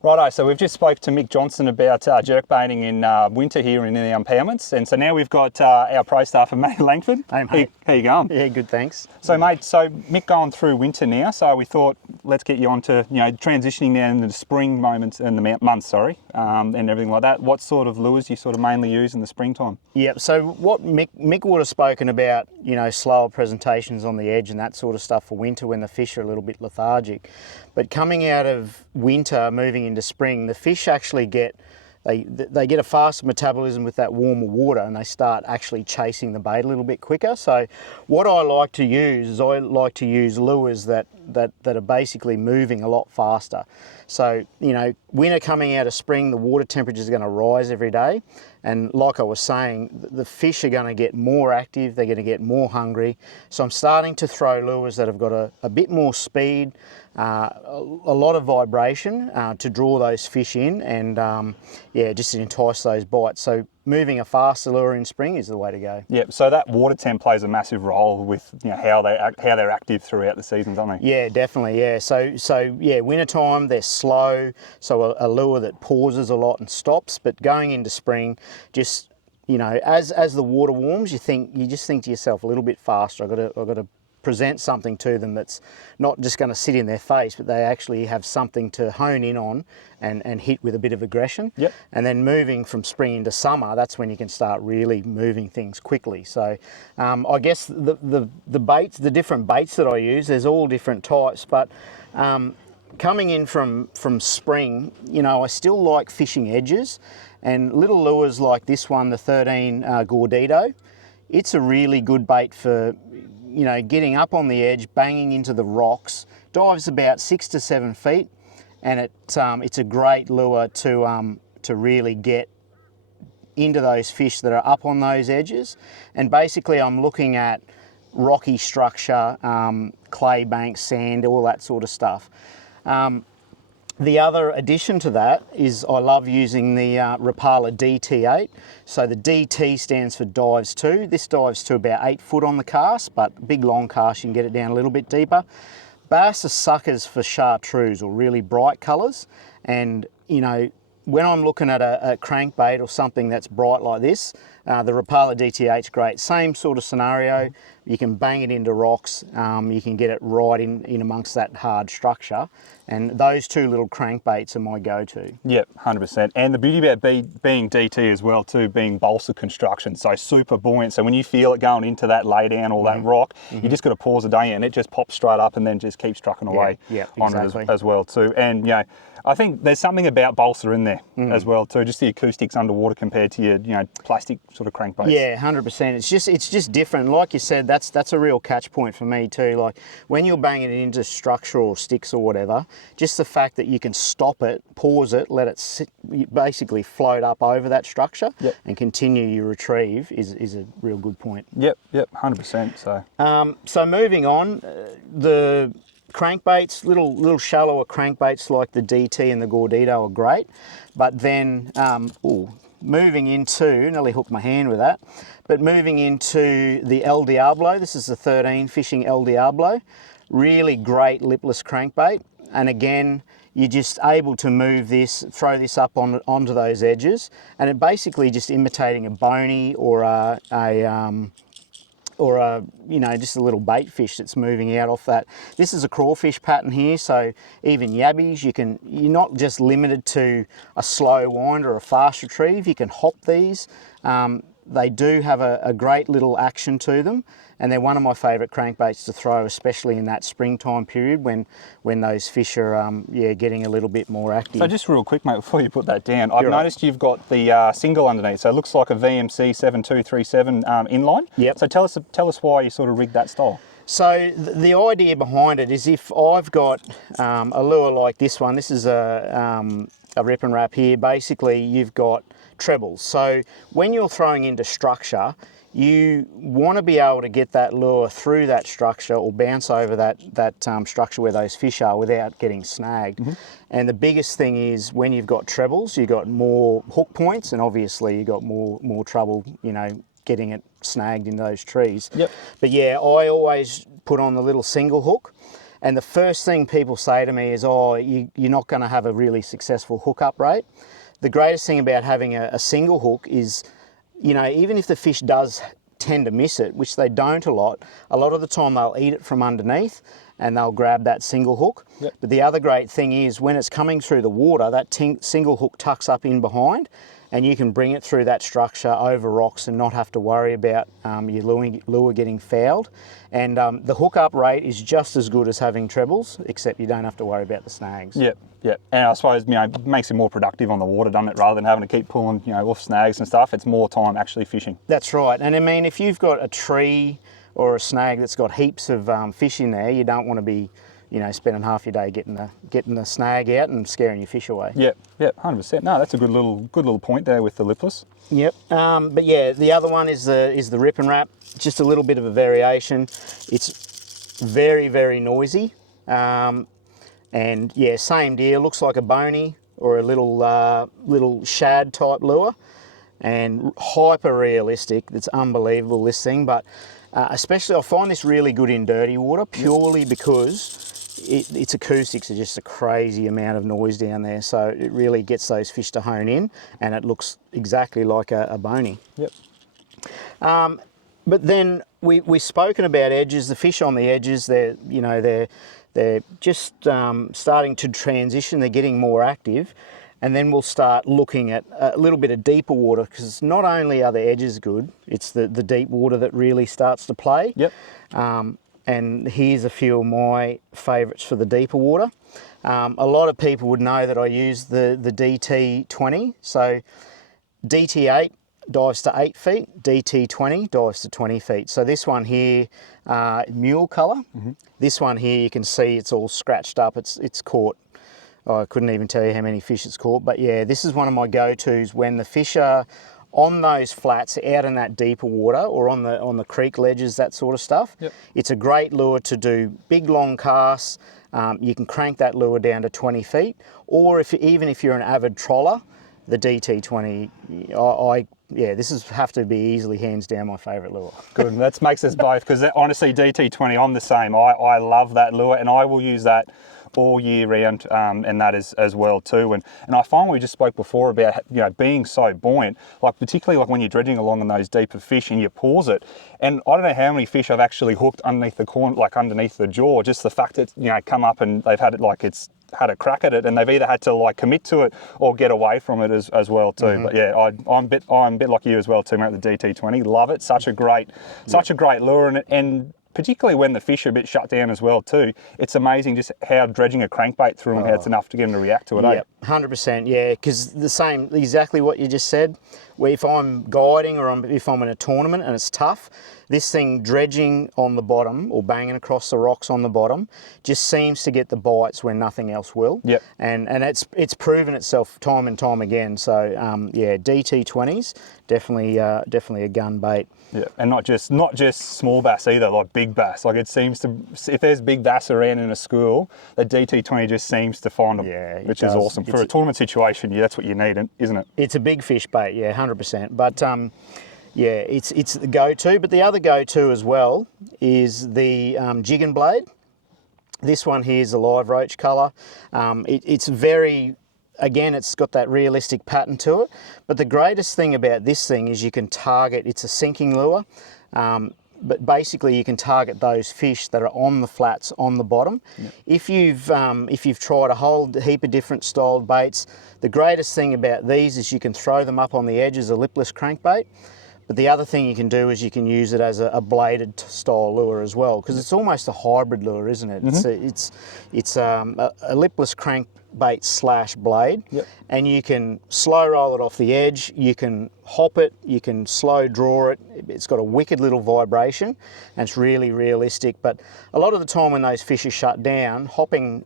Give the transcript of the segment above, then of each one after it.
Righto, so we've just spoke to Mick Johnson about jerkbaiting in winter here in the impoundments, and so now we've got our pro staffer, mate, Langford. Hey, mate. How you going? Yeah, good, thanks. So, mate, so Mick going through winter now, so we thought let's get you on to, transitioning now into the spring moments and the months, and everything like that. What sort of lures do you sort of mainly use in the springtime? Yep, so what Mick would have spoken about, slower presentations on the edge and that sort of stuff for winter when the fish are a little bit lethargic. But coming out of winter, moving into spring, the fish actually get a faster metabolism with that warmer water, and they start actually chasing the bait a little bit quicker. So what I like to use is lures that are basically moving a lot faster. So, winter coming out of spring, the water temperatures are going to rise every day. And like I was saying, the fish are going to get more active, they're going to get more hungry. So I'm starting to throw lures that have got a bit more speed, a lot of vibration to draw those fish in and just to entice those bites. So moving a faster lure in spring is the way to go. Yep. So that water temp plays a massive role with how they're active throughout the season, don't they? Yeah, definitely. Yeah. So wintertime they're slow. So a lure that pauses a lot and stops. But going into spring, just as the water warms, you just think to yourself a little bit faster. I've got to present something to them that's not just going to sit in their face, but they actually have something to hone in on and hit with a bit of aggression. Yep. And then moving from spring into summer, that's when you can start really moving things quickly. So I guess the baits, the different baits that I use, there's all different types, but coming in from spring, I still like fishing edges, and little lures like this one, the 13 Gordito, it's a really good bait for getting up on the edge, banging into the rocks. Dives about 6 to 7 feet, and it's a great lure to really get into those fish that are up on those edges. And basically I'm looking at rocky structure, clay banks, sand, all that sort of stuff. The other addition to that is I love using the Rapala DT8. So the DT stands for dives to. This dives to about 8 foot on the cast, but big long cast you can get it down a little bit deeper. Bass are suckers for chartreuse or really bright colours, and when I'm looking at a crankbait or something that's bright like this, the Rapala DT8 is great. Same sort of scenario. You can bang it into rocks. You can get it right in amongst that hard structure. And those two little crankbaits are my go-to. Yep, 100%. And the beauty about being DT as well too, being balsa construction, so super buoyant. So when you feel it going into that laydown or that rock, you just got to pause it, don't you? And it just pops straight up and then just keeps trucking away on exactly. it as well too. And I think there's something about balsa in there as well too, just the acoustics underwater compared to your plastic sort of crankbaits. Yeah, 100%. It's just different. Like you said, that's a real catch point for me too. Like when you're banging it into structure or sticks or whatever, just the fact that you can stop it, pause it, let it sit, basically float up over that structure and continue your retrieve is a real good point. Yep, 100%. So moving on, the crankbaits, little shallower crankbaits like the DT and the Gordito are great, but then moving into, nearly hooked my hand with that, but moving into the El Diablo, this is the 13 fishing El Diablo, really great lipless crankbait, and again you're just able to move this, throw this up onto those edges, and it basically just imitating a bony or just a little bait fish that's moving out off that. This is a crawfish pattern here, so even yabbies, you're not just limited to a slow wind or a fast retrieve, you can hop these. They do have a great little action to them, and they're one of my favourite crankbaits to throw, especially in that springtime period when those fish are getting a little bit more active. So just real quick, mate, before you put that down, I've noticed you've got the single underneath, so it looks like a VMC 7237 inline. Yep. So tell us why you sort of rigged that style. So the idea behind it is if I've got a lure like this one, this is a Rippin Rap here, basically you've got trebles. So when you're throwing into structure, you want to be able to get that lure through that structure or bounce over that structure where those fish are without getting snagged. And the biggest thing is when you've got trebles, you've got more hook points, and obviously you've got more trouble, getting it snagged in those trees. Yep. But yeah, I always put on the little single hook. And the first thing people say to me is, oh, you're not going to have a really successful hookup rate. The greatest thing about having a single hook is, you know, even if the fish does tend to miss it, which they don't a lot of the time they'll eat it from underneath and they'll grab that single hook. Yep. But the other great thing is when it's coming through the water, that single hook tucks up in behind and you can bring it through that structure over rocks and not have to worry about your lure getting fouled. And the hookup rate is just as good as having trebles, except you don't have to worry about the snags. Yep. Yeah, and I suppose, you know, it makes it more productive on the water, doesn't it? Rather than having to keep pulling, you know, off snags and stuff, it's more time actually fishing. That's right. And I mean, if you've got a tree or a snag that's got heaps of fish in there, you don't want to be, you know, spending half your day getting the snag out and scaring your fish away. Yep, 100%. No, that's a good little point there with the lipless. Yep. But yeah, the other one is the Rippin Rap. Just a little bit of a variation. It's very, very noisy. And yeah, same deal, looks like a bony or a little shad type lure, and hyper realistic. It's unbelievable, this thing, but especially I find this really good in dirty water purely because its acoustics are just a crazy amount of noise down there, so it really gets those fish to hone in and it looks exactly like a bony. Yep. But then we've spoken about edges. The fish on the edges, they're just starting to transition. They're getting more active, and then we'll start looking at a little bit of deeper water, because not only are the edges good, it's the deep water that really starts to play. Yep. And here's a few of my favourites for the deeper water. A lot of people would know that I use the DT20. So DT8 dives to 8 feet, DT20 dives to 20 feet. So this one here, mule colour. This one here, you can see it's all scratched up. It's caught. I couldn't even tell you how many fish it's caught, but yeah, this is one of my go-tos when the fish are on those flats out in that deeper water or on the creek ledges, that sort of stuff. Yep. It's a great lure to do big long casts. You can crank that lure down to 20 feet, or even if you're an avid troller, the DT20, this is have to be easily hands down my favourite lure. Good, and that makes us both, because honestly, DT20, I'm the same. I love that lure, and I will use that all year round, and that is as well too. And I find we just spoke before about, you know, being so buoyant, like particularly like when you're dredging along in those deeper fish and you pause it. And I don't know how many fish I've actually hooked underneath the corn, like underneath the jaw. Just the fact that, you know, come up and they've had it like it's had a crack at it, and they've either had to like commit to it or get away from it as well too. But yeah, I'm a bit like you as well too, mate. The DT20, love it. Such a great lure, and particularly when the fish are a bit shut down as well too. It's amazing just how dredging a crankbait through them, how it's enough to get them to react to it. Yeah, 100%. Yeah, because exactly what you just said. Where if I'm guiding or if I'm in a tournament and it's tough, this thing dredging on the bottom or banging across the rocks on the bottom just seems to get the bites when nothing else will. Yep. And it's proven itself time and time again. So yeah, DT20s definitely a gun bait. Yeah, and not just small bass either, like big bass. Like it seems to, if there's big bass around in a school, the DT20 just seems to find them, which is awesome. For a tournament situation, that's what you need, isn't it? It's a big fish bait, yeah, 100%. But yeah, it's the go-to. But the other go-to as well is the Rippin Blade. This one here is a live roach colour. It's very, again, it's got that realistic pattern to it. But the greatest thing about this thing is you can target, it's a sinking lure, but basically you can target those fish that are on the flats on the bottom. Yep. If you've tried a whole heap of different styled baits, the greatest thing about these is you can throw them up on the edge as a lipless crankbait. But the other thing you can do is you can use it as a bladed style lure as well, because it's almost a hybrid lure, isn't it? It's a lipless crankbait slash blade, and you can slow roll it off the edge, you can hop it, you can slow draw it. It's got a wicked little vibration, and it's really realistic. But a lot of the time when those fish are shut down, hopping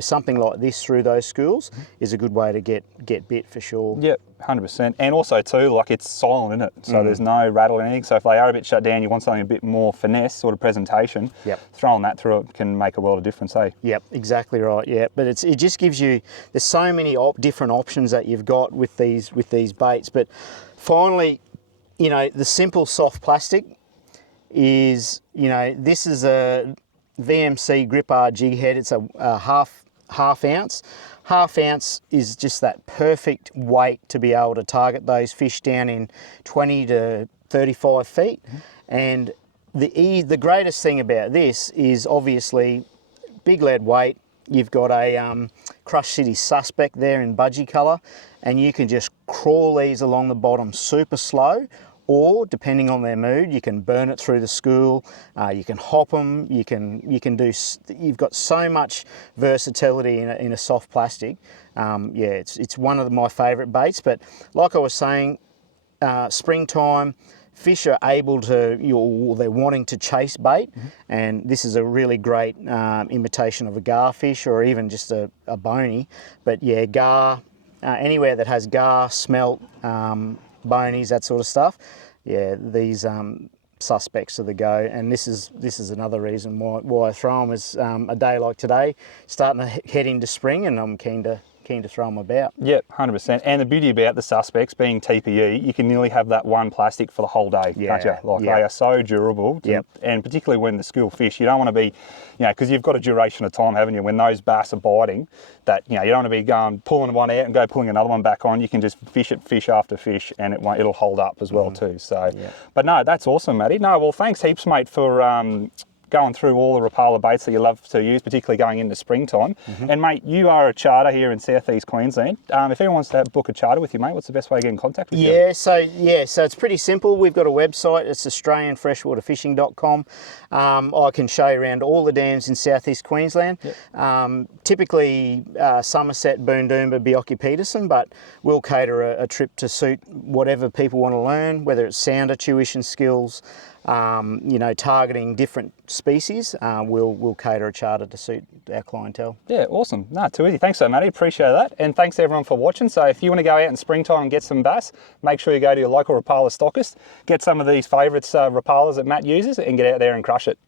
something like this through those schools is a good way to get bit for sure. Yep, 100%. And also too, like it's silent, isn't it? So there's no rattle or anything. So if they are a bit shut down, you want something a bit more finesse sort of presentation. Yep. Throwing that through it can make a world of difference, eh? Yep, exactly right. Yeah, but it just gives you, there's so many different options that you've got with these baits. But finally, the simple soft plastic is, this is VMC Grip R jig head. It's a half ounce. Half ounce is just that perfect weight to be able to target those fish down in 20 to 35 feet. And the greatest thing about this is obviously big lead weight. You've got a Crush City Suspect there in budgie colour, and you can just crawl these along the bottom super slow, or depending on their mood, you can burn it through the school, you can hop them, you've got so much versatility in a soft plastic. Yeah, it's one of my favourite baits, but like I was saying, springtime, fish are able to, they're wanting to chase bait, and this is a really great imitation of a gar fish or even just a bony. But yeah, gar, anywhere that has gar, smelt, bonies, that sort of stuff, yeah, these suspects are the go. And this is another reason why I throw them is a day like today, starting to head into spring, and I'm keen to throw them about. Yep, 100%. And the beauty about the Suspects being TPE, you can nearly have that one plastic for the whole day, can't you? Like, they are so durable. And particularly when the school fish, you don't want to be, because you've got a duration of time, haven't you? When those bass are biting, that, you don't want to be going, pulling one out and go pulling another one back on. You can just fish it, fish after fish, and it'll hold up as well too. So, but no, that's awesome, Matty. No, well, thanks heaps, mate, for going through all the Rapala baits that you love to use, particularly going into springtime. And mate, you are a charter here in southeast Queensland. If anyone wants to book a charter with you, mate, what's the best way to get in contact with you? So it's pretty simple. We've got a website. It's australianfreshwaterfishing.com. I can show you around all the dams in southeast Queensland. Typically Somerset, Boondoomba, Bioki, Peterson, but we'll cater a trip to suit whatever people want to learn, whether it's sounder tuition skills, targeting different species. We'll cater a charter to suit our clientele. Yeah, awesome. No, too easy. Thanks so, Matty. Appreciate that. And thanks everyone for watching. So if you want to go out in springtime and get some bass, make sure you go to your local Rapala stockist, get some of these favourites Rapalas that Matt uses, and get out there and crush it.